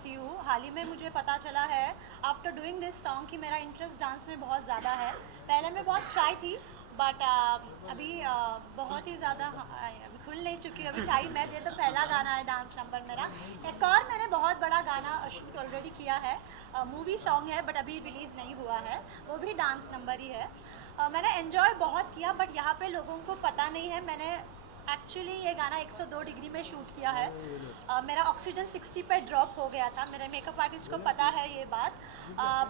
करती हूँ। हाल ही में मुझे पता चला है आफ्टर डूइंग दिस सॉन्ग कि मेरा इंटरेस्ट डांस में बहुत ज़्यादा है। पहले मैं बहुत शाई थी, बट अभी बहुत ही ज़्यादा अभी खुल नहीं चुकी, अभी टाइम है। ये तो पहला गाना है डांस नंबर मेरा। एक और मैंने बहुत बड़ा गाना शूट ऑलरेडी किया है, मूवी सॉन्ग है बट अभी रिलीज़ नहीं हुआ है, वो भी डांस नंबर ही है। मैंने एन्जॉय बहुत किया, बट यहाँ पे लोगों को पता नहीं है मैंने एक्चुअली ये गाना 102 डिग्री में शूट किया है। मेरा ऑक्सीजन 60 पे ड्रॉप हो गया था। मेरे मेकअप आर्टिस्ट को पता है ये बात,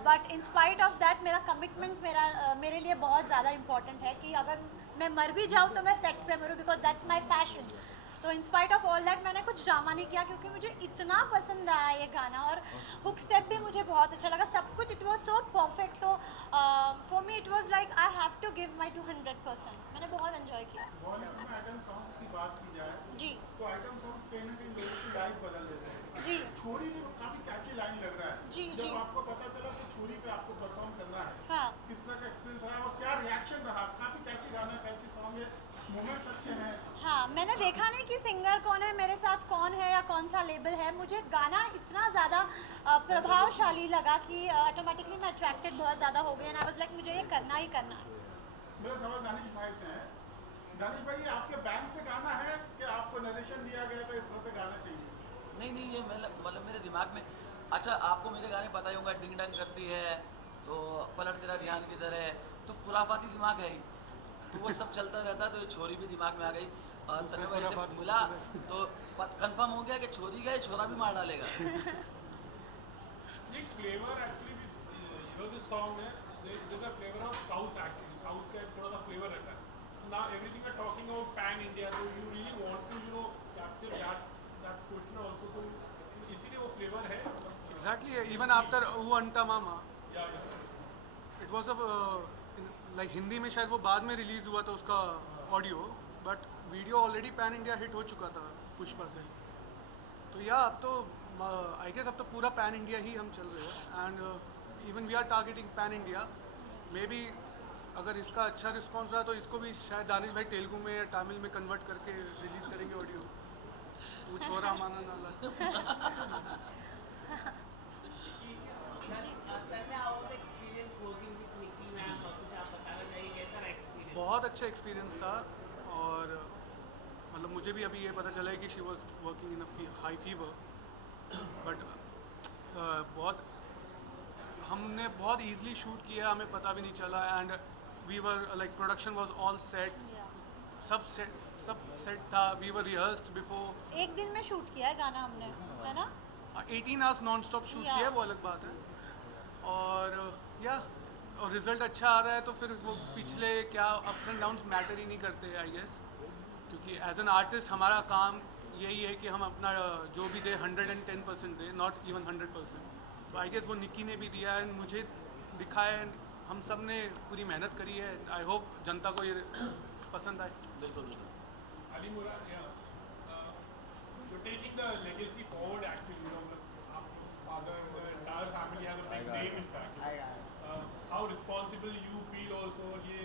but in spite of that मेरा कमिटमेंट मेरे लिए बहुत ज़्यादा इम्पॉर्टेंट है कि अगर मैं मर भी जाऊँ तो मैं सेट पे मरूँ, बिकॉज दैट्स माई पैशन। तो in spite of all that मैंने कुछ ड्रामा नहीं किया, क्योंकि मुझे इतना पसंद आया ये गाना, और हुक स्टेप भी मुझे बहुत अच्छा लगा। सब कुछ इट वॉज सो परफेक्ट। तो for me it was like I have to give my 200%। मैंने बहुत एंजॉय किया। बॉलीवुड में आइटम सॉन्ग्स की बात की जाए जी तो आइटम सॉन्ग्स कहीं ना कहीं लोगों की लाइफ बदल देते हैं। जी छोरी भी काफी कैची लाइन लग रहा है। जी जी। जब आपको पता चला कि छोरी पे आपको परफॉर्म करना है, हाँ, किस तरह का एक्सपीरियंस रहा और क्या रिएक्शन रहा? काफी कैची गाना, कैची सॉन्ग है, मोमेंट्स अच्छे हैं। हाँ, मैंने देखा नहीं कि सिंगर कौन है, मेरे साथ कौन है या कौन सा लेबल है। मुझे गाना इतना ज़्यादा प्रभावशाली लगा कि ऑटोमेटिकली मैं अट्रैक्टेड बहुत ज़्यादा हो गई, एंड आई वाज लाइक मुझे ये करना ही करना है। मेरा सवाल दानिश भाई से है। दानिश भाई, ये आपके बैंक से गाना है कि आपको नरेशन दिया गया था इस तरह से गाना चाहिए? नहीं नहीं, ये मतलब मेरे दिमाग में। अच्छा, आपको मेरे गाने पता ही होगा, डिंग डंग करती है तो पलट तेरा ध्यान किधर है, तो खुराफाती दिमाग है ही, तो वो सब चलता रहता है। तो ये छोरी भी दिमाग में आ गई, और तने वैसे मिला तो कंफर्म हो गया कि छोरी गए छोरा भी मार डालेगा। ये फ्लेवर एक्चुअली दिस सॉन्ग है, there's a flavor of south actually, south का एक थोड़ा सा फ्लेवर रहता है ना। Everything we are talking about pan India, तो you really want to capture that question also, तो इसीलिए वो फ्लेवर है मतलब। Exactly. Even after "U Anta Mama", या it was a like Hindi में शायद वो बाद में रिलीज हुआ था उसका audio, but video already pan India hit हो चुका था पुष्पा से। तो या अब तो आई गेस अब तो पूरा पैन इंडिया ही हम चल रहे हैं, and even we are targeting pan India. Maybe अगर इसका अच्छा रिस्पॉन्स रहा तो इसको भी शायद दानिश भाई तेलुगु में या तमिल में कन्वर्ट करके रिलीज करेंगे ऑडियो। वो छोरा माना नाला। बहुत अच्छा एक्सपीरियंस था, और मतलब मुझे भी अभी ये पता चला है कि she was working in a high fever, but बहुत हमने बहुत ईजिली शूट किया, हमें पता भी नहीं चला, and we were like production was all set, सब सेट था, वी वर रिहर्स्ड बिफोर। एक दिन में शूट किया है गाना हमने, है ना? 18 hours non stop shoot Yeah. किया है, वो अलग बात है। और या और रिजल्ट अच्छा आ रहा है, तो फिर वो पिछले क्या अप्स एंड डाउन्स मैटर ही नहीं करते आई गेस, क्योंकि एज एन आर्टिस्ट हमारा काम यही है कि हम अपना जो भी दे 110% दे, नॉट इवन 100%। तो आई गेस वो निक्की ने भी दिया है, मुझे दिखाया है, हम सब ने पूरी मेहनत करी है। आई होप जनता को ये पसंद आए। बिल्कुल बिल्कुल। Ali Murad, you're taking the legacy forward actually, आप father, the entire family has a big name in fact. How responsible you feel also, ये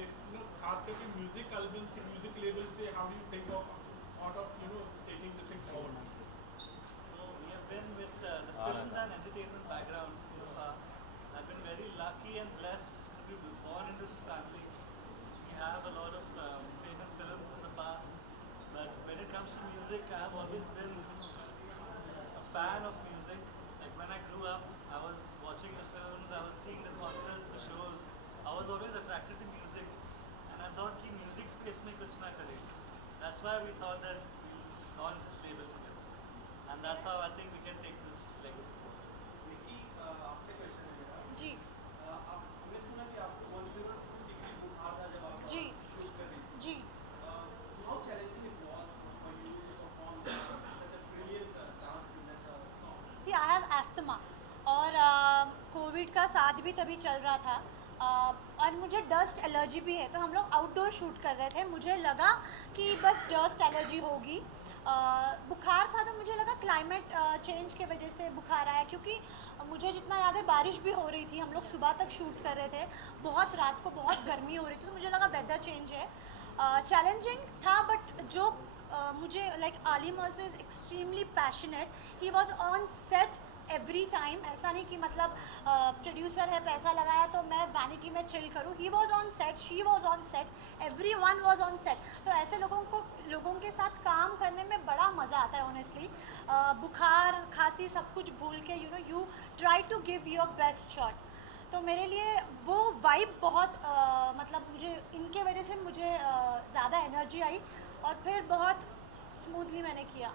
खास करके म्यूजिक एल्बम से, म्यूजिक लेवल से, how do you think of out of taking the thing forward? So we have been with the films and entertainment background so far. I've been very lucky and blessed to be born into this family. We have a lot of famous films in the past, but when it comes to music, I have always been a fan of music. Like when I grew up, I was watching the films, I was seeing the concerts, the shows. I was always attracted to music, and I thought कि music space में कुछ ना करें. That's why we thought that we'll launch this label together, and that's how I think we can take this legacy forward. निकी, आपसे question है मेरा। जी हमने सुना कि आपको 102 डिग्री बुखार था जब आप जी शूट कर रही थी। जी। How challenging it was for you to perform such a brilliant dance in that song? See I have asthma, और कोविड का साथ भी तभी चल रहा था, और मुझे डस्ट एलर्जी भी है। तो हम लोग आउटडोर शूट कर रहे थे, मुझे लगा कि बस डस्ट एलर्जी होगी। बुखार था तो मुझे लगा क्लाइमेट चेंज के वजह से बुखार आया, क्योंकि मुझे जितना याद है बारिश भी हो रही थी, हम लोग सुबह तक शूट कर रहे थे, बहुत रात को बहुत गर्मी हो रही थी, तो मुझे लगा वेदर चेंज है। चैलेंजिंग था, बट जो मुझे लाइक आलिम also is extremely passionate, he was on set every time, ऐसा नहीं कि मतलब प्रोड्यूसर है पैसा लगाया तो मैं वैनिटी में चिल करूँ. He was on set, she was on set, everyone was on set. तो ऐसे लोगों के साथ काम करने में बड़ा मज़ा आता है ऑनेस्टली. बुखार खांसी सब कुछ भूल के you try to give your best shot. तो मेरे लिए वो वाइब बहुत मतलब मुझे इनके वजह से मुझे ज़्यादा एनर्जी आई और फिर बहुत स्मूथली मैंने किया.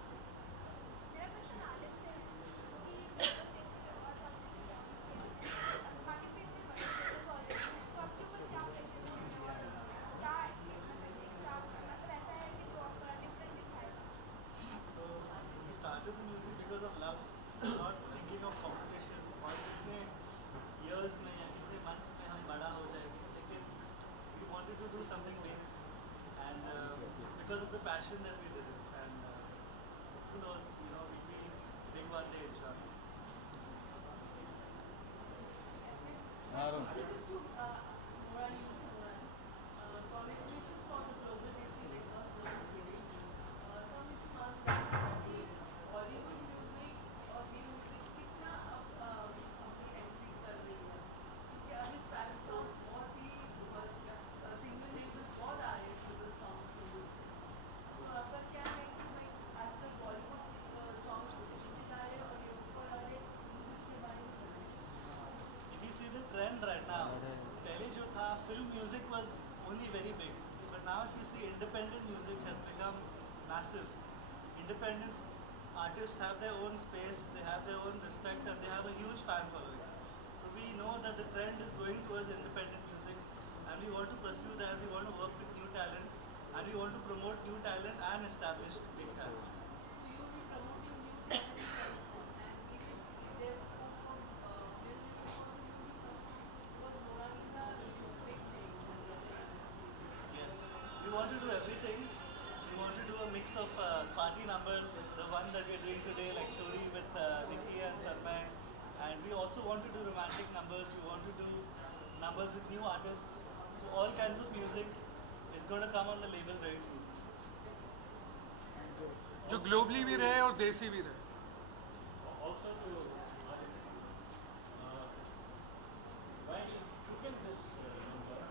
So we started the music because of love, not thinking of competition और कितने years में या कितने months में हम बड़ा हो जाएंगे. लेकिन we wanted to do something big, and it's because of the passion that we did it. And who knows, we'll be big one day, inshallah. Congratulations for the global debut because of the inspiration. Some months back, Bollywood music और ये music कितना अब अपनी entry कर रही है. क्योंकि अभी private songs बहुत ही single labels बहुत आ रहे हैं sugar songs के रूप से. तो आपका क्या है कि भाई आजकल Bollywood songs नीचे जा रहे हैं और ये ऊपर आ रहे हैं, music के बारे में बताइए. If you see the trend right now, पहले जो था film music was only very big, but now if you see independent music has become massive. Independent artists have their own space, they have their own respect, and they have a huge fan following. So we know that the trend is going towards independent music, and we want to pursue that. We want to work with new talent, and we want to promote new talent and establish big talent. So you will be promoting new talent and even there was scope for music because Mona Lisa is a big thing. Yes, we want to do everything. We want to do a mix of party numbers, the one that we're doing today, like Shori with Nikki and Tanmay, and we also want to do romantic numbers. We want to do numbers with new artists. So all kinds of music is going to come on the label very soon. जो globally भी रहे और देसी भी रहे. Also to while shooting this number,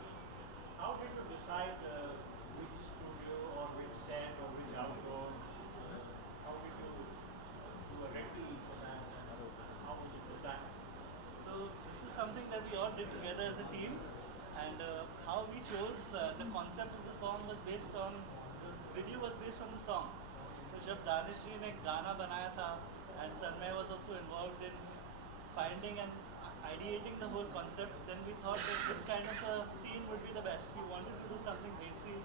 how did you decide which studio or which set or which outdoor? How did you do a rental for that and how was it designed? So this is something that we all did together as a team, and how we chose the concept of the song was based on the video was based on the song. So जब दानिश जी ने गाना बनाया था, and Tanmay was also involved in finding and ideating the whole concept, then we thought that this kind of a scene would be the best. We wanted to do something desi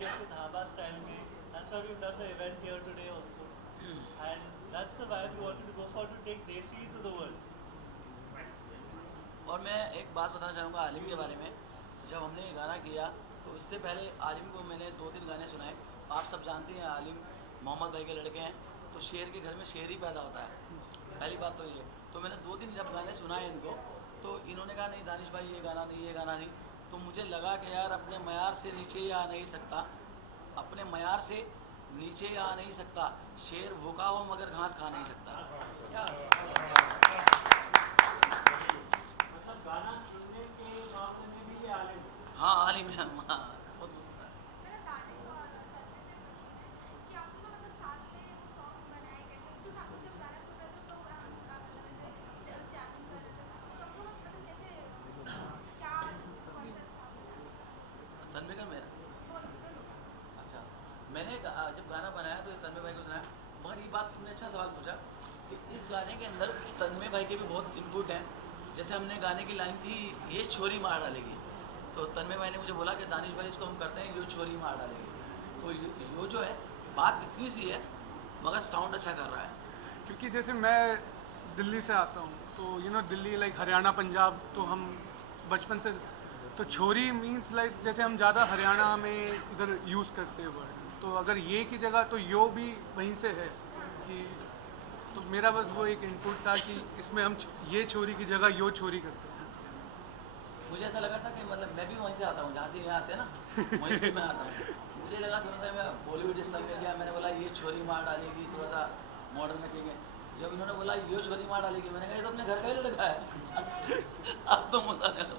जैसे dhaba style में. That's why we've done the event here today also, and that's the vibe we wanted to go for, to take desi to the world. और मैं एक बात बताना चाहूँगा आलिम के बारे में. जब हमने ये गाना किया तो इससे पहले आलिम को मैंने 2-3 गाने सुनाए. आप सब जानते हैं आलिम मोहम्मद भाई के लड़के हैं, तो शेर के घर में शेर ही पैदा होता है. पहली बात तो ये. तो मैंने 2-3 जब गाने सुनाए इनको, तो इन्होंने कहा नहीं दानिश भाई ये गाना नहीं, ये गाना नहीं. तो मुझे लगा कि यार अपने मयार से नीचे आ नहीं सकता, अपने मयार से नीचे आ नहीं सकता. शेर भूखा हो मगर घास खा नहीं सकता. मतलब गाना चुनने के मामले में भी ये आलिम है. हाँ आलिम है. हाँ बहुत तन्मय का मेरा. अच्छा मैंने जब गाना बनाया तो तन्मय भाई को सुनाया. मगर ये बात तुमने अच्छा सवाल पूछा कि इस गाने के अंदर तन्मय भाई के भी बहुत इनपुट हैं. जैसे हमने गाने की लाइन थी ये छोरी मार डालेगी, तो तन्मय भाई ने मुझे बोला कि दानिश भाई इसको हम करते हैं ये छोरी मार डालेगी. तो ये जो है बात इतनी सी है मगर साउंड अच्छा कर रहा है. क्योंकि जैसे मैं दिल्ली से आता हूँ, तो दिल्ली लाइक हरियाणा पंजाब, तो हम बचपन से तो छोरी मीन्स लाइक जैसे हम ज़्यादा हरियाणा में इधर यूज़ करते हैं वर्ड. तो अगर ये की जगह तो यो भी वहीं से है कि, तो मेरा बस वो एक इनपुट था कि इसमें हम ये छोरी की जगह यो छोरी करते हैं. मुझे ऐसा लगा था कि मतलब मैं भी वहीं से आता हूँ जहाँ से यहाँ आते हैं ना, वहीं से मैं आता हूँ. मुझे लगा थोड़ा सा मैं बॉलीवुड स्टाइल में गया, मैंने बोला ये छोरी मार डालेगी, थोड़ा सा मॉडर्न रखेंगे. जब इन्होंने बोला यो छोरी मार डालेगी, मैंने कहा ये तो अपने घर का ही लड़का है। अब तो मजा ले लो।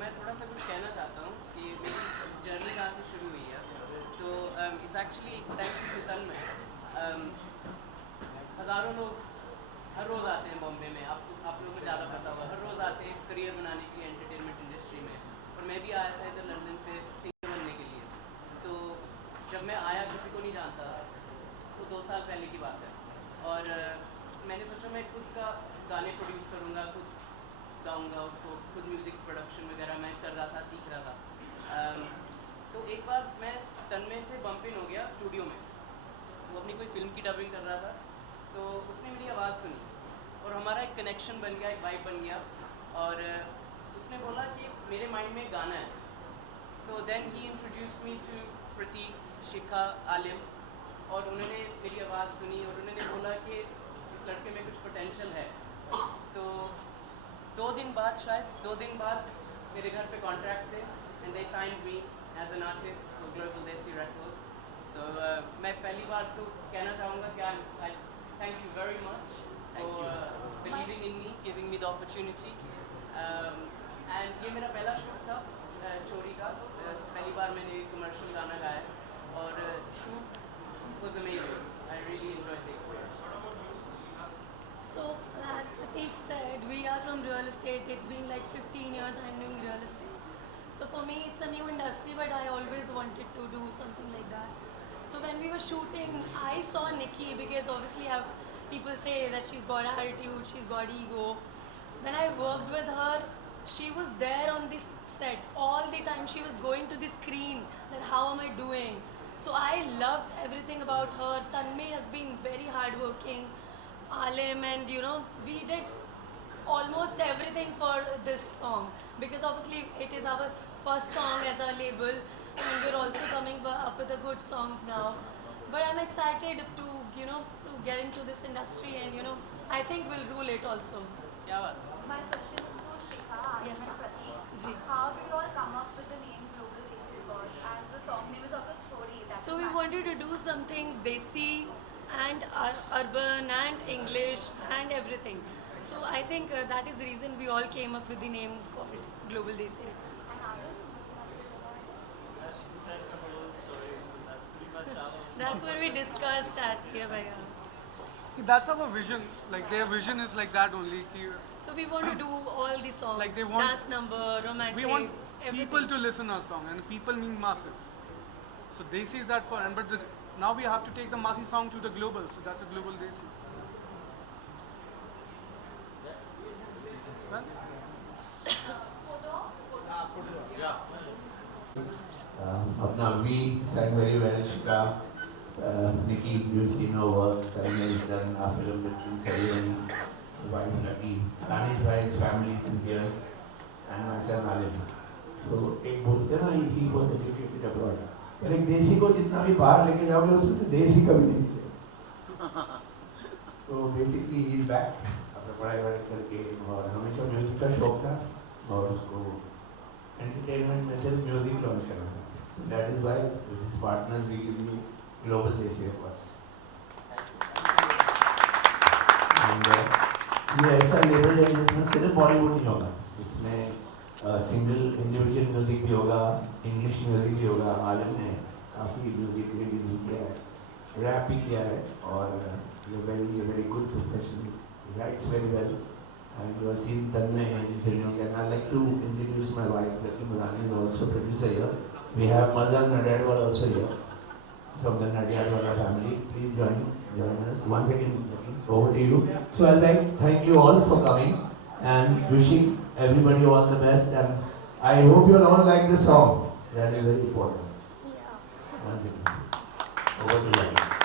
मैं थोड़ा सा कुछ कहना चाहता हूँ कि मेरी जर्नी कहाँ से शुरू हुई है। तो इट्स एक्चुअली थैंक्स टू तन्मय। हज़ारों लोग हर रोज़ आते हैं बॉम्बे में, आप लोगों को ज़्यादा पता होगा, हर रोज़ आते हैं करियर बनाने के लिए एंटरटेनमेंट इंडस्ट्री में। और मैं भी आया था इधर लंदन से सिंगर बनने के लिए। तो जब मैं आया किसी को नहीं जानता, तो 2 साल पहले की बात है। और मैंने सोचा मैं खुद का गाने प्रोड्यूस करूँगा, खुद गाऊंगा उसको, खुद म्यूज़िक प्रोडक्शन वगैरह मैं कर रहा था, सीख रहा था। तो एक बार मैं तन्मय से बम्प इन हो गया स्टूडियो में। वो अपनी कोई फिल्म की डबिंग कर रहा था, तो उसने मेरी आवाज़ सुनी और हमारा एक कनेक्शन बन गया, एक वाइब बन गया। और उसने बोला कि मेरे माइंड में गाना है। तो then he introduced me to Prateek, Shikha, Alim. और उन्होंने मेरी आवाज़ सुनी और उन्होंने बोला कि इस लड़के में कुछ पोटेंशियल है। तो 2 दिन बाद, शायद 2 दिन बाद मेरे घर पे कॉन्ट्रैक्ट थे and they signed me as an artist for global desi records. So मैं पहली बार तो कहना चाहूँगा कि I thank you very much for believing in me, giving me the opportunity. And ये मेरा पहला शूट था चोरी का। पहली बार मैंने कमर्शियल गाना गाया और shoot was amazing. I really enjoyed the experience. So, as Prateek said, we are from real estate. It's been like 15 years I'm doing real estate. So for me, it's a new industry, but I always wanted to do something like that. So when we were shooting, I saw Nikki because obviously people say that she's got attitude, she's got ego. When I worked with her, she was there on this set all the time. She was going to the screen that how am I doing. So I loved everything about her. Tanmay has been very hardworking. Alim, and we did almost everything for this song because obviously it is our first song as a label and we're also coming up with the good songs now. But I'm excited to to get into this industry and I think we'll rule it also. क्या बात? My question is for Shikha, Alim Yes. and Prateek. Ji. How did you all come up with the name Global Desi Records as the song name is also Chori? So we wanted to do something desi and urban and English and everything. So I think that is the reason we all came up with the name called Global Desi. And Alim? She said the whole story, so that's pretty much our That's what we discussed at here, Bhaiya. That's our vision. Like their vision is like that only. So we want to do all the songs, Like they want- dance number, romantic, We want everything. people to listen our song, and people mean masses. So Desi is that for, and but now we have to take the Masi song to the global. So that's a global Desi. Well, Apna we sang very well. Shika, Nikki, you've seen her work. Tanmay has done our film with King Sariyani, the wife Lucky, Danish Bhai's family since years, and my son Alim. So एक बोलते ना he was educated abroad. पर एक देसी को जितना भी बाहर लेके जाओगे उसमें से देसी कभी नहीं मिलेगा. तो basically he is back. अपना पढ़ाई करके और हमेशा म्यूजिक का शौक था और उसको एंटरटेनमेंट में सिर्फ म्यूजिक लॉन्च करना था. That is why with his partners we give the global Desi Records. And ये ऐसा लेवल है जिसमें सिर्फ बॉलीवुड नहीं होगा, इसमें सिंगल इंडिविजुअल म्यूजिक भी होगा, इंग्लिश म्यूजिक भी होगा. आलम ने काफ़ी म्यूजिक रिलीज भी किया है, रैप भी किया है, और very good professional. He writes very well. And you have seen Tanmay and Srinyogi. And I'd like to introduce my wife. Lucky Murani is also producer here. We have Mazhar Nadiadwala also here from the Nadiadwala family. Please join us. Once again, Lucky, over to you. So I'd like to thank you all for coming and wishing everybody all the best. And I hope you all like the song. That is very important. Yeah. Once again, over to Lucky.